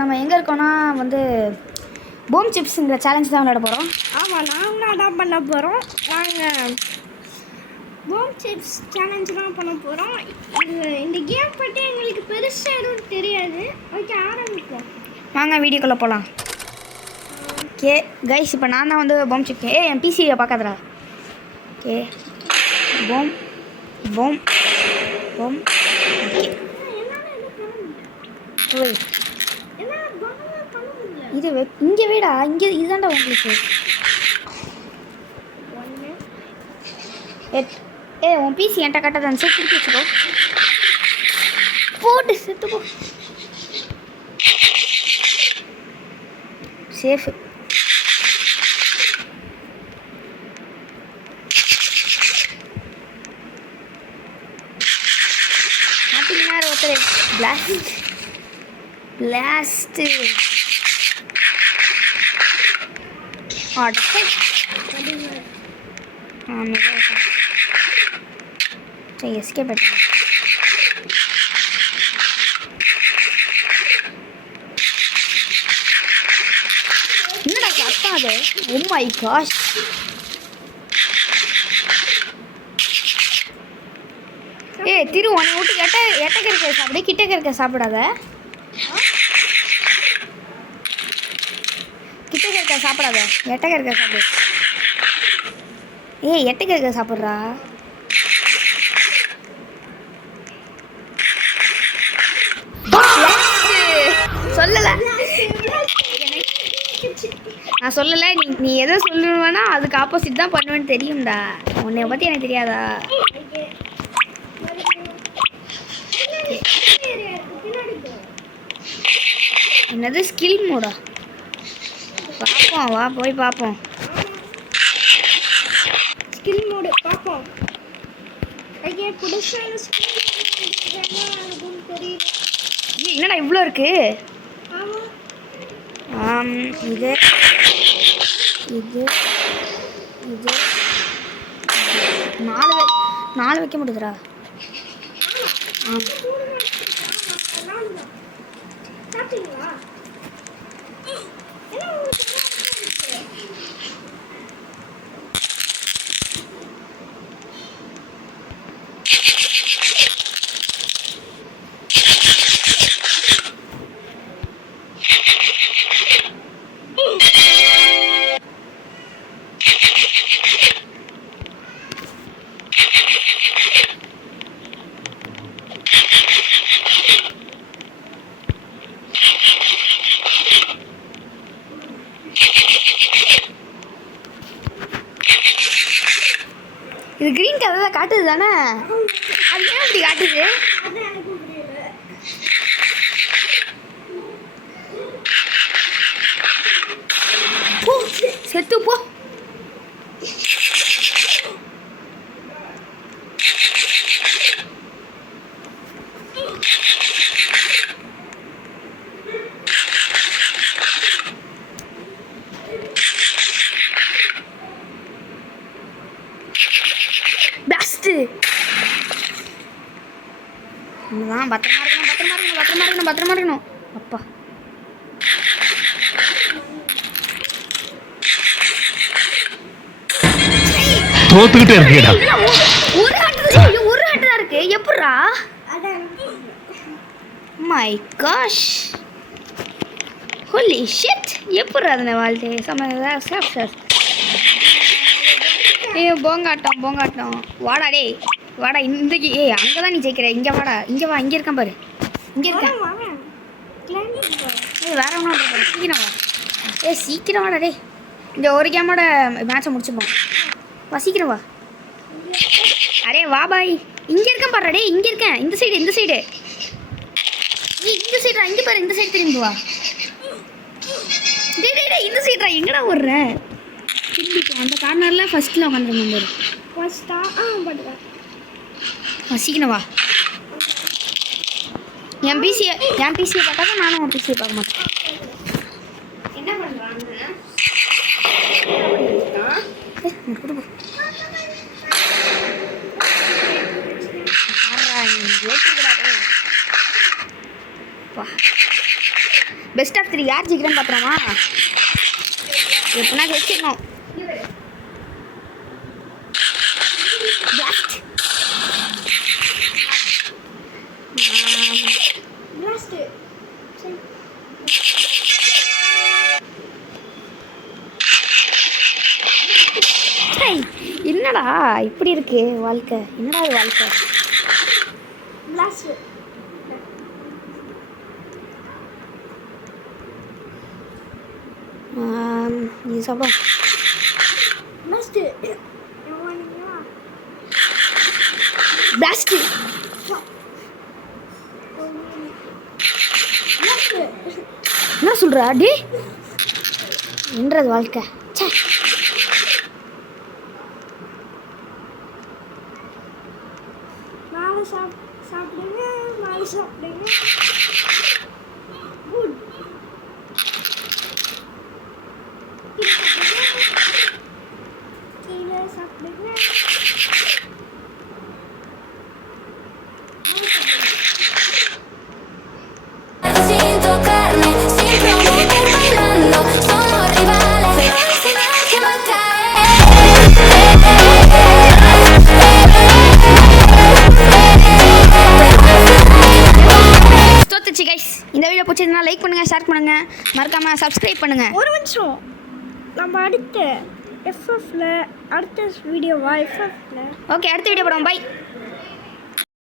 நம்ம எங்கே இருக்கோன்னா வந்து பூம் சிப்ஸுங்கிற சேலஞ்ச் தான் விளையாட போகிறோம். ஆமாம், நாங்களும் அதான் பண்ண போகிறோம். நாங்கள் பூம் சிப்ஸ் சேலஞ்ச் தான் பண்ண போகிறோம். இந்த கேம் பற்றி எங்களுக்கு பெருசாக எதுவும் தெரியாது. ஓகே, ஆரம்பிப்போம். வாங்க வீடியோக்குள்ளே போகலாம். ஓகே கைஸ், இப்போ நான் தான் வந்து பூம் சிப்ஸ். என் பிசியை பார்க்காதடா. Okay boom boom boom. Okay இது இங்கே வீடா? இங்கே இதுதான்டா உங்களுக்கு. உன் பிசி என்கிட்ட கட்டாத செட் திருப்பி வச்சுக்கோ. போட்டு செத்து போ. சேஃபு. பார்த்தீங்கன்னா ஒருத்தர் பிளாஸ்ட் பிளாஸ்ட்டு சரி எஸ்கேப் ஆகிட்டேன். என்னடா சத்தம் அது? Oh my cash. திரு உன்னை விட்டு எட்டக்க இருக்க சாப்பிடு, கிட்டக்க இருக்க சாப்பிடாத. கிட்டக்க இருக்க சாப்பிடாத, எட்டக்க இருக்க சாப்பிடு. எட்டக்க இருக்க சாப்பிட்றா. சொல்லலை நான் சொல்லலை. நீ எதை சொல்லுவேன்னா அதுக்கு ஆப்போசிட் தான் பண்ணுவேன்னு தெரியும்டா. உன்னை பற்றி எனக்கு தெரியாதா? என்னது ஸ்கில் மோடா? பார்ப்போம், வா போய் பார்ப்போம். ஸ்கில் மோடு பார்ப்போம். என்னடா இவ்வளோ இருக்கு? இது இது இது 4 வைக்க முடியுதுடா. இது கிரீன் கலரில் காட்டுது தானே? அது ஏன் இப்படி காட்டுது? போ செத்து போ. பத்திரமா இருக்கணும். அப்பா தோத்துக்கிட்டே இருக்கேடா. ஒரு ஆட்டு தான் இருக்கு. எப்படிரா? My gosh, holy shit. எப்படிரா அதனை வாழ்க்கை சம போங்காட்டம். வாடா டே வாடா. இன்றைக்கு அங்கே தான் நீ ஜெயிக்கிற. இங்கே வாடா, இங்கே வா. இங்கே இருக்கான் பாரு, இங்கே இருக்கேன். வேற ஒன்றும் சீக்கிரம் வா. சீக்கிரம் வாடா டே. இந்த ஒரு கேமோட மேட்சை முடிச்சுப்போம். வா சீக்கிரம் வா. அரே வா பாய். இங்கே இருக்கேன் பாரு டே. இங்கே இருக்கேன். இந்த சைடு இந்த சைடா. இங்கே பாரு, இந்த சைடு திரும்பி வா. டே இந்த சைடுடா. எங்கடா ஓடுற? திரும்பிக்கும் அந்த கார்னரில் ஃபஸ்ட்டில் உட்காந்துருந்தோம் பாரு. ஃபஸ்ட்டா? சீக்கிரம் வா. என் பிசியை பார்த்தாக்கா நானும் உன் பிசியை பார்க்க மாட்டேன். என்ன பண்ணுறாங்க? பெஸ்ட் ஆஃப் 3 யார் ஜெயிக்கிறேன்னு பார்த்துலாமா? எப்படின்னா வச்சிடணும். பிளாஸ்ட் லாஸ்ட் என்னடா இப்படி இருக்கு வாழ்க்கை? என்னடா இது வாழ்க்கை? லாஸ்ட் இது சாப்பிடும். லாஸ்ட் பிளாஸ்ட் என்ன சொல்ற டி? என்றது வாழ்க்கை? ச்சே. நாலு சாப்பிடுங்க, நாலு சாப்பிடுங்க. குட். கீழே சாப்பிடுங்க. Sin tocarme, sin prometer, bailando, somos rivales, pero al final que va a caer. தோத்துச்சு கைஸ். இந்த வீடியோ பிடிச்சதுன்னா லைக் பண்ணுங்க, ஷேர் பண்ணுங்க, மறக்காம சப்ஸ்கிரைப் பண்ணுங்க. ஒரு நிமிஷம், நம்ம அடுத்த எஃப்எஃப்ல அடுத்த வீடியோவா எஃப்எஃப்ல ஓகே, அடுத்த வீடியோ போடுவோம். பை.